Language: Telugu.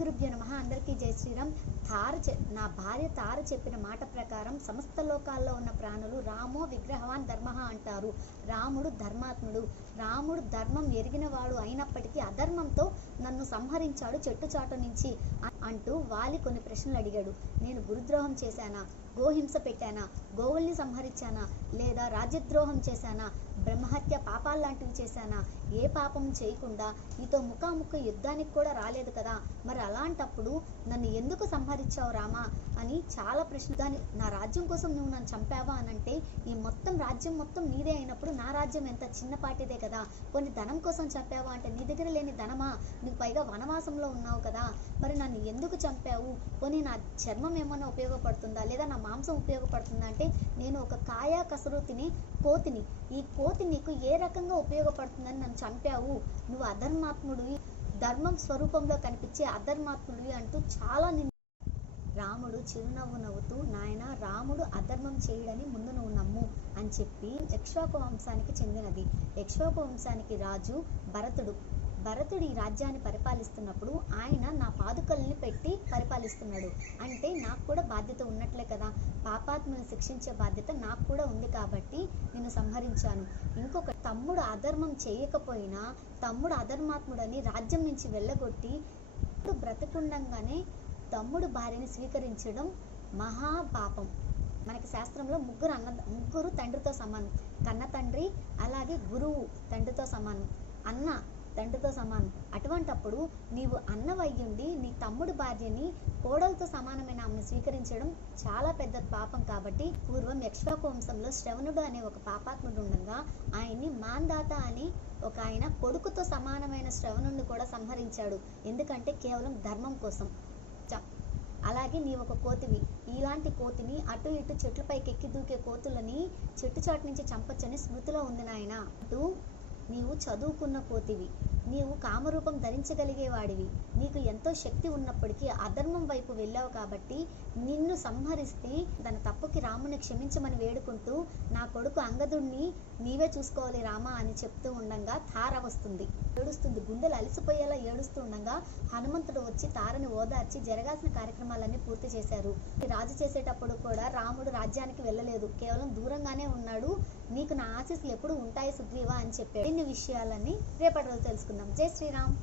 గురుభ్యో నమః. అందరికీ జై శ్రీరామ్. నా భార్య తార చెప్పిన మాట ప్రకారం సమస్త లోకాల్లో ఉన్న ప్రాణులు రామో విగ్రహవాన్ ధర్మ అంటారు. రాముడు ధర్మాత్ముడు. రాముడు ధర్మం ఎరిగినవాడు అయినప్పటికీ అధర్మంతో నన్ను సంహరించాడు చెట్టు చాటు నుంచి అంటూ వాలి కొన్ని ప్రశ్నలు అడిగాడు. నేను గురుద్రోహం చేశానా, గోహింస పెట్టానా, గోవుల్ని సంహరించానా, లేదా రాజ్యద్రోహం చేశానా, బ్రహ్మహత్య పాపాల్లాంటివి చేశానా? ఏ పాపం చేయకుండా నీతో ముఖాముఖ యుద్ధానికి కూడా రాలేదు కదా, మరి అలాంటప్పుడు నన్ను ఎందుకు సంహరించావు రామా అని చాలా ప్రశ్న. నా రాజ్యం కోసం నువ్వు నన్ను చంపావా అని అంటే, ఈ మొత్తం రాజ్యం మొత్తం నీదే అయినప్పుడు నా రాజ్యం ఎంత చిన్నపాటిదే కదా. కొన్ని ధనం కోసం చంపావా అంటే, నీ దగ్గర లేని ధనమా, నీకు పైగా వనవాసంలో ఉన్నావు కదా, మరి నన్ను ఎందుకు చంపావు? పోనీ నా చర్మం ఏమన్నా ఉపయోగపడుతుందా, లేదా నా మాంసం ఉపయోగపడుతుందా అంటే, నేను ఒక కాయా కసరు తినే కోతిని. ఈ కోతి నీకు ఏ రకంగా ఉపయోగపడుతుందని నన్ను చంపావు? నువ్వు అధర్మాత్ముడివి, ధర్మం స్వరూపంలో కనిపించే అధర్మాత్ముడివి అంటూ చాలా రాముడు చిరునవ్వు నవ్వుతూ, నాయన రాముడు అధర్మం చేయడని ముందు నువ్వు నమ్ము అని చెప్పి, ఇక్ష్వాకు వంశానికి చెందినది. ఇక్ష్వాకు వంశానికి రాజు భరతుడు ఈ రాజ్యాన్ని పరిపాలిస్తున్నప్పుడు ఆయన నా పాదుకల్ని పెట్టి పరిపాలిస్తున్నాడు. అంటే నాకు కూడా బాధ్యత ఉన్నట్లే కదా, పాపాత్మను శిక్షించే బాధ్యత నాకు కూడా ఉంది కాబట్టి నేను సంహరించాను. ఇంకొక తమ్ముడు అధర్మం చేయకపోయినా తమ్ముడు అధర్మాత్ముడని రాజ్యం నుంచి వెళ్ళగొట్టి బ్రతకుండంగానే తమ్ముడు భార్యని స్వీకరించడం మహాపాపం. మనకి శాస్త్రంలో ముగ్గురు తండ్రితో సమానం. కన్న తండ్రి, అలాగే గురువు తండ్రితో సమానం, అన్న తండ్రితో సమానం. అటువంటప్పుడు నీవు అన్నవయ్యుండి నీ తమ్ముడు భార్యని కోడలతో సమానమైన ఆమెను స్వీకరించడం చాలా పెద్ద పాపం. కాబట్టి పూర్వం ఇక్ష్వాకు వంశంలో శ్రవణుడు అనే ఒక పాపాత్ముడు ఉండగా ఆయన్ని మాందాత అని ఒక ఆయన కొడుకుతో సమానమైన శ్రవణుడిని కూడా సంహరించాడు. ఎందుకంటే కేవలం ధర్మం కోసం. అలాగే నీ ఒక కోతివి. ఇలాంటి కోతిని, అటు ఇటు చెట్లపైకి ఎక్కి దూకే కోతులని చెట్టు చాటు నుంచి చంపొచ్చని స్మృతిలో ఉంది నాయన. అటు నీవు చదువుకున్న కోతివి, నీవు కామరూపం ధరించగలిగేవాడివి, నీకు ఎంతో శక్తి ఉన్నప్పటికీ అధర్మం వైపు వెళ్ళావు కాబట్టి నిన్ను సంహరిస్తే తన తప్పుకి రాముని క్షమించమని వేడుకుంటూ, నా కొడుకు అంగదుడిని నీవే చూసుకోవాలి రామా అని చెప్తూ ఉండగా తార వస్తుంది, ఏడుస్తుంది, గుండెలు అలసిపోయేలా ఏడుస్తూ ఉండగా హనుమంతుడు వచ్చి తారని ఓదార్చి జరగాల్సిన కార్యక్రమాలన్నీ పూర్తి చేశారు. రాజు చేసేటప్పుడు కూడా రాముడు రాజ్యానికి వెళ్ళలేదు, కేవలం దూరంగానే ఉన్నాడు. నీకు నా ఆశీస్సులు ఎప్పుడు ఉంటాయి సుగ్రీవా అని చెప్పాడు. ఇన్ని విషయాలని రేపటి రోజు తెలుసుకుందాం. జై శ్రీరామ్.